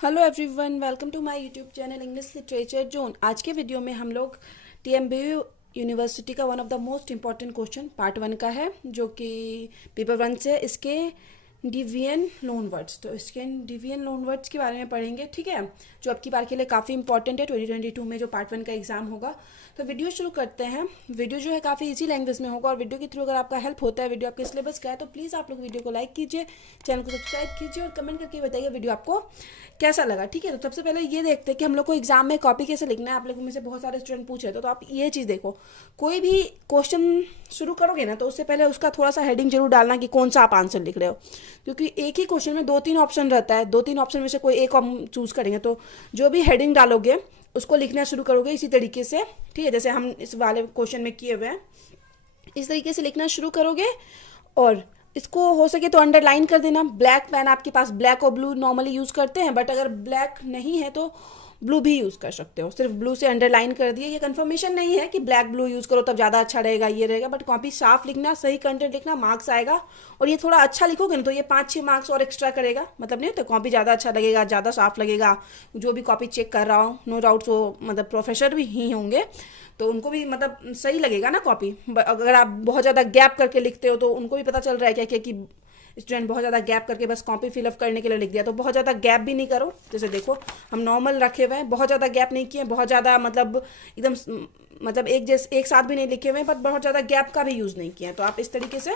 Hello everyone, welcome to my YouTube channel English literature zone. आज के video में हम लोग टीएमबीयू यूनिवर्सिटी का one of the most important question part 1 का है, जो कि पेपर 1 से इसके डिवियन लोन वर्ड्स। तो इसके डिवियन लोन वर्ड्स के बारे में पढ़ेंगे, ठीक है, जो अब की बार के लिए काफ़ी इंपॉर्टेंट है 2022 में जो पार्ट 1 का एग्जाम होगा। तो वीडियो शुरू करते हैं। वीडियो जो है काफ़ी इजी लैंग्वेज में होगा और वीडियो के थ्रू अगर आपका हेल्प होता है, वीडियो आपके सिलेबस का है, तो प्लीज़ आप लोग वीडियो को लाइक कीजिए, चैनल को सब्सक्राइब कीजिए और कमेंट करके बताइए वीडियो आपको कैसा लगा। ठीक है, तो सबसे पहले ये देखते हैं कि हम लोग को एग्जाम में कॉपी कैसे लिखना है। आप लोगों में से बहुत सारे स्टूडेंट पूछ रहे थे, तो आप ये चीज़ देखो, कोई भी क्वेश्चन शुरू करोगे ना तो उससे पहले उसका थोड़ा सा हेडिंग जरूर डालना कि कौन सा आप आंसर लिख रहे हो, क्योंकि एक ही क्वेश्चन में 2-3 ऑप्शन रहता है। 2-3 ऑप्शन में से कोई एक हम चूज करेंगे, तो जो भी हेडिंग डालोगे उसको लिखना शुरू करोगे इसी तरीके से। ठीक है, जैसे हम इस वाले क्वेश्चन में किए हुए हैं, इस तरीके से लिखना शुरू करोगे और इसको हो सके तो अंडरलाइन कर देना। ब्लैक पेन आपके पास, ब्लैक और ब्लू नॉर्मली यूज़ करते हैं, बट अगर ब्लैक नहीं है तो ब्लू भी यूज़ कर सकते हो। सिर्फ ब्लू से अंडरलाइन कर दिए। ये कंफर्मेशन नहीं है कि ब्लैक ब्लू यूज़ करो तब ज़्यादा अच्छा रहेगा, ये रहेगा, बट कॉपी साफ लिखना, सही कंटेंट लिखना, मार्क्स आएगा। और ये थोड़ा अच्छा लिखोगे ना तो ये 5-6 मार्क्स और एक्स्ट्रा करेगा। मतलब नहीं होता, कॉपी ज़्यादा अच्छा लगेगा, ज़्यादा साफ लगेगा। जो भी कॉपी चेक कर रहा हो, नो डाउट वो मतलब प्रोफेसर भी ही होंगे, तो उनको भी मतलब सही लगेगा ना कॉपी। अगर आप बहुत ज़्यादा गैप करके लिखते हो तो उनको भी पता चल रहा है क्या क्या कि स्टूडेंट बहुत ज़्यादा गैप करके बस कॉपी फिलअप करने के लिए लिख दिया। तो बहुत ज़्यादा गैप भी नहीं करो। जैसे देखो, हम नॉर्मल रखे हुए हैं, बहुत ज़्यादा गैप नहीं किए, बहुत ज़्यादा मतलब एकदम मतलब एक साथ भी नहीं लिखे हुए हैं, पर बहुत ज़्यादा गैप का भी यूज़ नहीं किया। तो आप इस तरीके से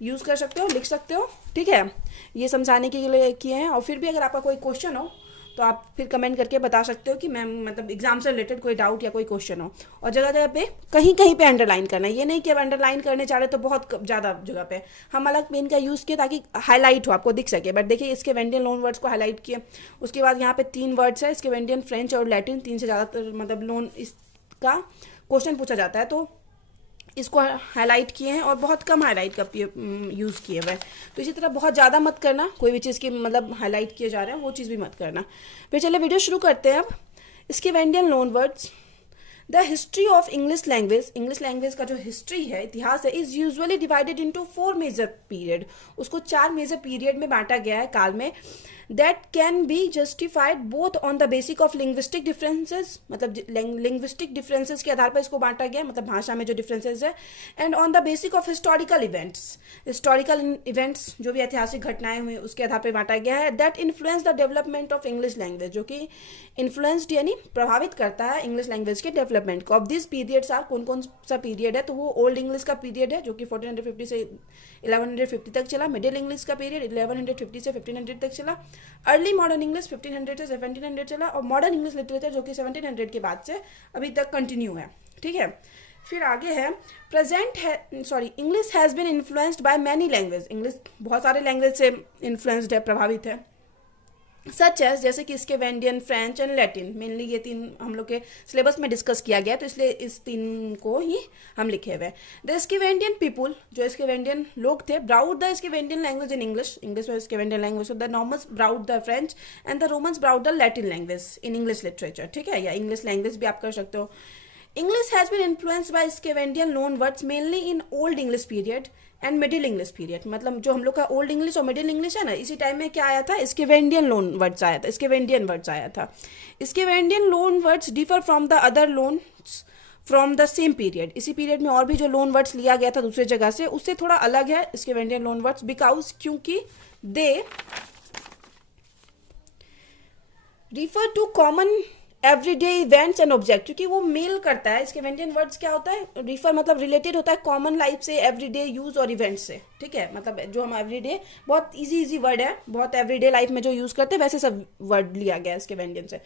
यूज़ कर सकते हो, लिख सकते हो। ठीक है, ये समझाने के लिए किए हैं। और फिर भी अगर आपका कोई क्वेश्चन हो तो आप फिर कमेंट करके बता सकते हो कि मैम मतलब एग्जाम से रिलेटेड कोई डाउट या कोई क्वेश्चन हो। और जगह जगह पे कहीं कहीं पे अंडरलाइन करना है। ये नहीं कि अब अंडरलाइन करने चाह रहे तो बहुत ज़्यादा जगह पे। हम अलग पेन का यूज़ किए ताकि हाईलाइट हो, आपको दिख सके। बट देखिए, इसके वेंडियन लोन वर्ड्स को हाईलाइट किए। उसके बाद यहाँ पे 3 वर्ड्स है, इसके वेंडियन, फ्रेंच और लैटिन। 3 से ज़्यादातर मतलब लोन इसका क्वेश्चन पूछा जाता है, तो इसको हाईलाइट किए हैं और बहुत कम हाईलाइट का यूज़ किए हुए हैं। तो इसी तरह बहुत ज़्यादा मत करना, कोई भी चीज़ की मतलब हाईलाइट किए जा रहे हैं वो चीज़ भी मत करना। फिर चलिए वीडियो शुरू करते हैं अब। इसके वेंडियन loan words. The history of English language, English language का जो हिस्ट्री है, इतिहास है, is usually divided into 4 major period. उसको 4 मेजर पीरियड में बांटा गया है, काल में। That can be justified both on the basic of linguistic differences, मतलब लिंग्विस्टिक डिफरेंसेस के आधार पर इसको बांटा गया, मतलब भाषा में जो डिफरेंसेस है, and on the basic of historical events, historical events जो भी ऐतिहासिक घटनाएं हुई उसके आधार पर बांटा गया है। That influence the development of English language, जो कि इन्फ्लुएंस्ड यानी प्रभावित करता है इंग्लिश लैंग्वेज के डेवलपमेंट को। अब दिस पीरियड्स आर, कौन कौन सा पीरियड है, तो वो ओल्ड इंग्लिश का पीरियड है जो कि 1450 से 1150 तक चला। मिडिल इंग्लिश का पीरियड 1150 से 1500 तक चला। अर्ली मॉडर्न इंग्लिश 1500 से 1700 चला। और मॉडर्न इंग्लिश लिटरेचर जो कि 1700 के बाद से अभी तक कंटिन्यू है। ठीक है, फिर आगे है English has been influenced by many language. English बहुत सारे लैंग्वेज से इन्फ्लुएंस्ड है, प्रभावित है। सच एज, जैसे कि इसके वेंडियन, फ्रेंच एंड लैटिन, मेनली ये 3 हम लोग के सिलेबस में डिस्कस किया गया, तो इसलिए इस 3 को ही हम लिखे हुए हैं। द स्केवेंडियन पीपुल, जो स्केवेंडियन लोग थे, brought the Scandinavian language in English, English में Scandinavian language. The Normans brought the French and the Romans brought the Latin language in English literature. ठीक है, या इंग्लिश लैंग्वेज भी आप कर सकते हो। English has been influenced by Scandinavian loan words mainly in Old English period and middle English period. मतलब जो हम लोग का ओल्ड इंग्लिश और मिडिल इंग्लिश है ना, इसी टाइम में क्या आया था, स्केवेंडियन लोन वर्ड्स आया था, स्केवेंडियन वर्ड्स आया था। Scandinavian loan words differ from the other loans from the same period. इसी पीरियड में और भी जो लोन वर्ड्स लिया गया था दूसरे जगह से, उससे थोड़ा अलग है स्केवेंडियन लोन वर्ड्स, बिकॉज क्योंकि they refer to common everyday events and object, क्योंकि वो मेल करता है। स्केवेंडियन वर्ड्स क्या होता है, रिफर मतलब रिलेटेड होता है कॉमन लाइफ से, एवरीडे यूज और इवेंट्स से। ठीक है, मतलब जो हम एवरीडे, बहुत इजी वर्ड है, बहुत एवरीडे लाइफ में जो यूज करते हैं वैसे सब वर्ड लिया गया है स्केवेंडियन से।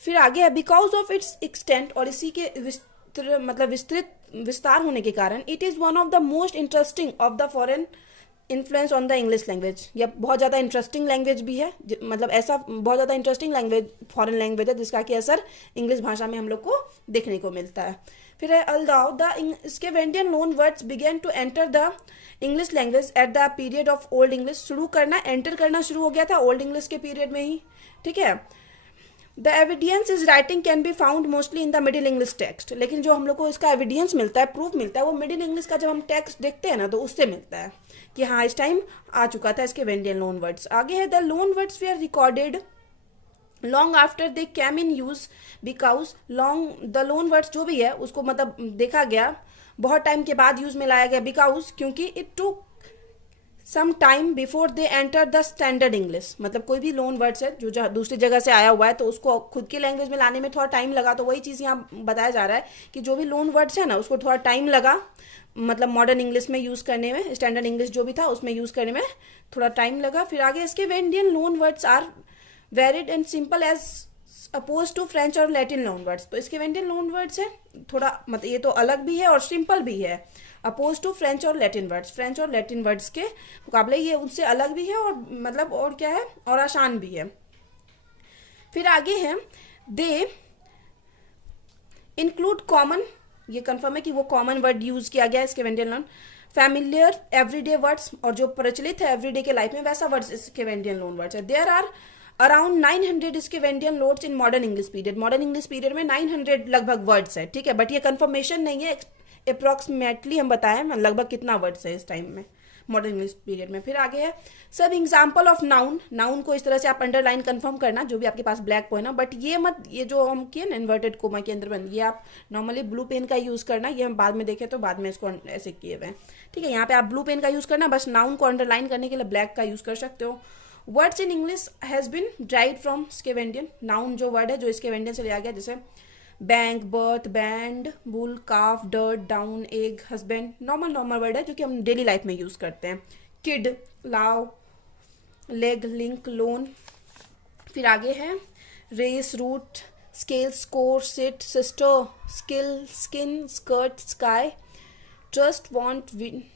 फिर आगे है बिकॉज ऑफ इट्स एक्सटेंट, और इसी के विस्तृत विस्तार होने के कारण, it is one of the most interesting of the foreign influence on the English language. यह बहुत ज़्यादा इंटरेस्टिंग लैंग्वेज भी है, मतलब ऐसा बहुत ज़्यादा इंटरेस्टिंग लैंग्वेज, फॉरेन लैंग्वेज है जिसका कि असर इंग्लिश भाषा में हम लोग को देखने को मिलता है। फिर है although the Scandinavian loan words begin to enter the English language at the period of old English. शुरू करना, एंटर करना शुरू हो गया था ओल्ड इंग्लिश के पीरियड में ही। ठीक है, the evidence is writing can be found mostly in the middle English text. लेकिन जो हम लोग को इसका एविडेंस मिलता है, प्रूफ मिलता है, वो मिडिल इंग्लिश का जब हम टेक्स्ट देखते हैं ना तो उससे मिलता है कि हाँ इस टाइम आ चुका था इसके वेंडियन लोन वर्ड्स। आगे है the loan words they are recorded long after they came in use, because long the loan words जो भी है उसको मतलब देखा गया, बहुत टाइम के बाद यूज में लाया गया, बिकॉज क्योंकि it to some time before they enter the standard English. मतलब कोई भी लोन वर्ड्स है जो दूसरी जगह से आया हुआ है तो उसको खुद की लैंग्वेज में लाने में थोड़ा टाइम लगा, तो वही चीज़ यहाँ बताया जा रहा है कि जो भी लोन वर्ड्स है ना उसको थोड़ा टाइम लगा, मतलब मॉडर्न इंग्लिश में यूज़ करने में, स्टैंडर्ड इंग्लिश जो भी था उसमें यूज़ करने में थोड़ा टाइम लगा। फिर आगे इसके वेंडियन loan words are varied and simple as opposed to French और लैटिन लोन वर्ड्स। तो इसके वेंडियन लोन वर्ड्स है थोड़ा मतलब ये तो अलग भी है और सिंपल भी है, अपोज टू फ्रेंच और लैटिन वर्ड्स। फ्रेंच और लैटिन वर्ड्स के मुकाबले ये उनसे अलग भी है और मतलब और क्या है और आसान भी है। फिर आगे है दे इंक्लूड कॉमन, ये कंफर्म है कि वो कॉमन वर्ड यूज किया गया है इसके वेंडियन लोन, फैमिलियर एवरीडे वर्ड्स, और जो प्रचलित है एवरीडे के लाइफ में वैसा वर्ड्स इसके वेंडियन लोन वर्ड्स है। There are around 900 Scandinavian loads in modern English period. Modern English period में 900 लगभग वर्ड्स है, ठीक है, बट ये कंफर्मेशन नहीं है, अप्रॉक्सीमेटली हम बताएं लगभग कितना वर्ड्स है इस टाइम में मॉडर्न इंग्लिश पीरियड में। फिर आगे है सब एग्जाम्पल ऑफ नाउन, नाउन को इस तरह से आप अंडरलाइन कंफर्म करना जो भी आपके पास ब्लैक पेन हो, बट ये मत, ये जो हम किए ना इन्वर्टेड कोमा के अंदर बंद, ये आप नॉर्मली ब्लू पेन का यूज़ करना, ये हम बाद में देखें तो बाद में इसको ऐसे किए हुए हैं, ठीक है। यहाँ पे आप ब्लू पेन का यूज़ करना, बस नाउन को अंडरलाइन करने के लिए ब्लैक का यूज़ कर सकते हो। Words in English has been derived from Scandinavian, noun जो वर्ड है जो स्केवेंडियन से लिया गया, जैसे bank, birth, band, bull, calf, dirt, down, egg, husband, normal word है जो कि हम डेली लाइफ में यूज़ करते हैं। किड, लाव, लेग, लिंक, लोन। फिर आगे है race, root, scale, score, sit, sister, skill, skin, skirt, sky, trust, want,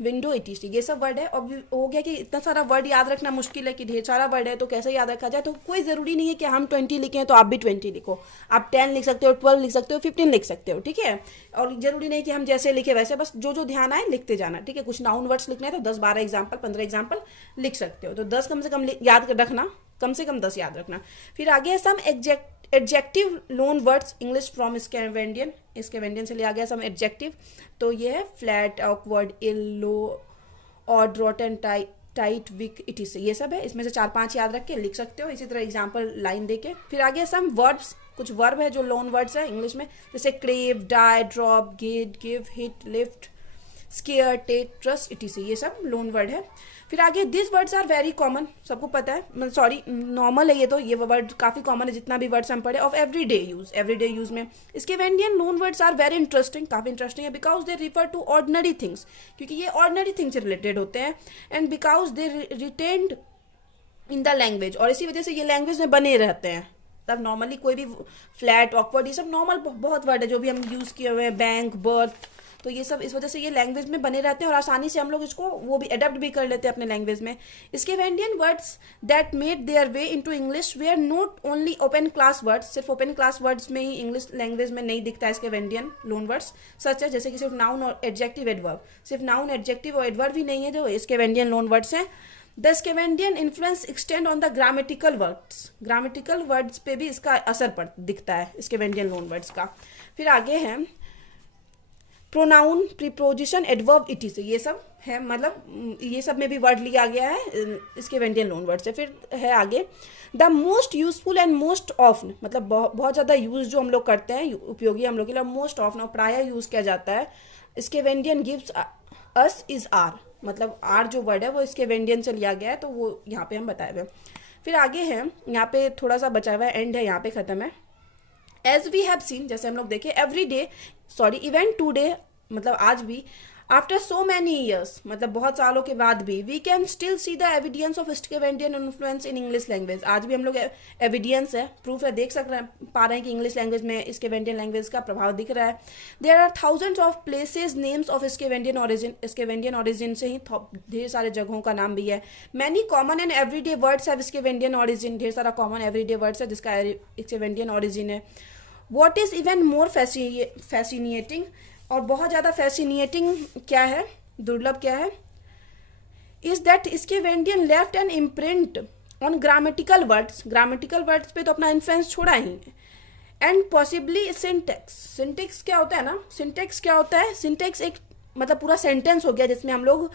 window, etc, ये सब वर्ड है। अब हो गया कि इतना सारा वर्ड याद रखना मुश्किल है कि ढेर सारा वर्ड है तो कैसे याद रखा जाए, तो कोई ज़रूरी नहीं है कि हम 20 लिखें तो आप भी 20 लिखो, आप 10 लिख सकते हो, 12 लिख सकते हो, 15 लिख सकते हो, ठीक है। और ज़रूरी नहीं कि हम जैसे लिखे वैसे, बस जो जो ध्यान आए लिखते जाना, ठीक है। कुछ नाउन वर्ड्स लिखने हैं तो 10-12 एग्जाम्पल, 15 एग्जाम्पल लिख सकते हो, तो 10 कम से कम याद रखना, कम से कम 10 याद रखना। फिर आगे some adjective loan words English from Scandinavian, Scandinavian से लिया गया सम एडजेक्टिव, तो ये है flat, awkward, ill, low, odd, rotten, tight, weak, etc, ये सब है। इसमें से 4-5 याद रख के लिख सकते हो, इसी तरह एग्जाम्पल लाइन देके। फिर आगे सम वर्ब्स, कुछ वर्ब है जो लोन वर्ड्स है इंग्लिश में, जैसे crave, die, drop, get, give, hit, lift, scare, take, trust, etc, ये सब लोन वर्ड है। फिर आगे this words are very common, सबको पता है, सॉरी नॉर्मल है ये, तो ये वर्ड काफ़ी कॉमन है जितना भी वर्ड्स हम पढ़े, ऑफ एवरीडे यूज में। इसके वेंडियन loan words are very interesting, काफ़ी इंटरेस्टिंग है, because they refer to ordinary things, क्योंकि ये ऑर्डिनरी थिंग्स से रिलेटेड होते हैं, and because they retained in the language, और इसी वजह से ये लैंग्वेज में बने रहते हैं। तब नॉर्मली कोई भी फ्लैट, ऑकवर्ड, ये सब नॉर्मल बहुत वर्ड है जो भी हम यूज़ किए हुए हैं, बैंक, बर्थ, तो ये सब इस वजह से ये लैंग्वेज में बने रहते हैं और आसानी से हम लोग इसको वो भी अडेप्ट भी कर लेते हैं अपने लैंग्वेज में। Scandinavian words that made their way into English were not only open class words, सिर्फ ओपन क्लास वर्ड्स में ही इंग्लिश लैंग्वेज में नहीं दिखता है इसके वेंडियन लोन वर्ड्स, सच है जैसे कि सिर्फ नाउन और एडजेक्टिव, एडवर्ब, सिर्फ नाउन, एडजेक्टिव और एडवर्ब भी नहीं है जो इसके वेंडियन लोन वर्ड्स हैं। The Scandinavian influence extend on the grammatical words, grammatical words पे भी इसका असर दिखता है स्केवेंडियन लोन वर्ड्स का। फिर आगे है प्रोनाउन, प्रीपोजिशन, एडवर्ब, इटीसी, ये सब है, मतलब ये सब में भी वर्ड लिया गया है इसके वेंडियन लोन वर्ड से। फिर है आगे the most useful and most often, मतलब बहुत ज़्यादा यूज जो हम लोग करते हैं, उपयोगी हम लोग के लिए, मोस्ट ऑफन और प्राय यूज़ किया जाता है, इसके वेंडियन गिव्स अस इज आर, मतलब आर जो वर्ड है वो इसके वेंडियन से लिया गया है, तो वो यहाँ पे हम बताए हुए। फिर आगे है, यहाँ पे थोड़ा सा बचा हुआ है, एंड है, यहाँ पे ख़त्म है। एज वी हैव सीन, जैसे हम लोग देखें, every day, sorry even today, मतलब आज भी, आफ्टर सो मैनी ईयर्स, मतलब बहुत सालों के बाद भी, we can still see the evidence of Scandinavian influence in English language, आज भी हम लोग एविडेंस है, प्रूफ है, देख पा रहे हैं कि इंग्लिश लैंग्वेज में स्केवेंडियन लैंग्वेज का प्रभाव दिख रहा है। There are thousands of places names of Scandinavian origin, Scandinavian origin से ही ढेर सारे जगहों का नाम भी है। Many common and everyday words have Scandinavian origin, ढेर सारा कॉमन एवरीडे वर्ड्स है जिसका स्केवेंडियन ओरिजिन है। What is even more fascinating, और बहुत ज़्यादा फैसिनेटिंग क्या है, दुर्लभ क्या है, is that Scandinavian left an imprint on grammatical words, grammatical words पे तो अपना इन्फ्लुएंस छोड़ा ही, एंड पॉसिबली सिंटेक्स, सिंटेक्स क्या होता है ना, सिंटेक्स क्या होता है, सिंटेक्स एक मतलब पूरा सेंटेंस हो गया जिसमें हम लोग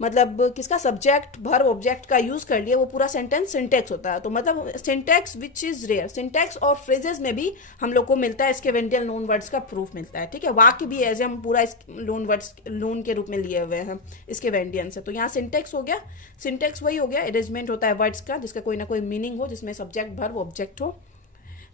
मतलब किसका सब्जेक्ट वर्ब ऑब्जेक्ट का यूज कर लिया, वो पूरा सेंटेंस सिंटेक्स होता है। तो मतलब syntax which is rare, syntax और फ्रेजेस में भी हम लोग को मिलता है स्केवेंडियल लोन वर्ड्स का प्रूफ मिलता है। ठीक है, वाक्य भी एज हम पूरा लोन वर्ड्स लोन के रूप में लिए हुए हैं स्केवेंडियन से। तो यहाँ सिंटेक्स हो गया, सिंटेक्स वही हो गया, अरेंजमेंट होता है वर्ड्स का जिसका कोई ना कोई मीनिंग हो, जिसमें सब्जेक्ट वर्ब ऑब्जेक्ट हो।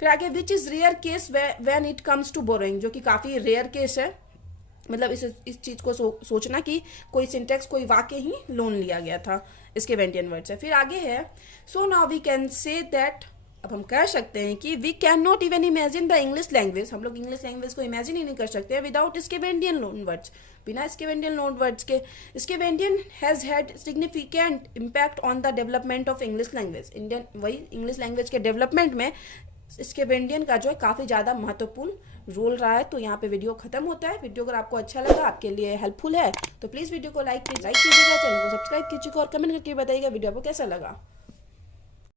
फिर आगे which is rare case when it comes to borrowing, जो कि काफी रेयर केस है। मतलब इस चीज को सोचना कि कोई सिंटेक्स कोई वाक्य ही लोन लिया गया था इसके वेंटियन वर्ड से। फिर आगे है so now we can say that, अब हम कह सकते हैं कि we can not even imagine the English language, हम लोग इंग्लिश लैंग्वेज को इमेजिन ही नहीं कर सकते विदाउट स्केवेंडियन लोन वर्ड्स, बिना स्केवेंडियन लोन वर्ड्स के। Scandinavian has had significant impact on the development of English language, Indian वही इंग्लिश लैंग्वेज के डेवलपमेंट में स्केवेंडियन का जो है काफ़ी ज़्यादा महत्वपूर्ण रोल रहा है। तो यहाँ पे वीडियो खत्म होता है। वीडियो अगर आपको अच्छा लगा, आपके लिए हेल्पफुल है, तो प्लीज़ वीडियो को लाइक कीजिएगा, चैनल को सब्सक्राइब कीजिएगा और कमेंट करके बताइएगा वीडियो आपको कैसा लगा।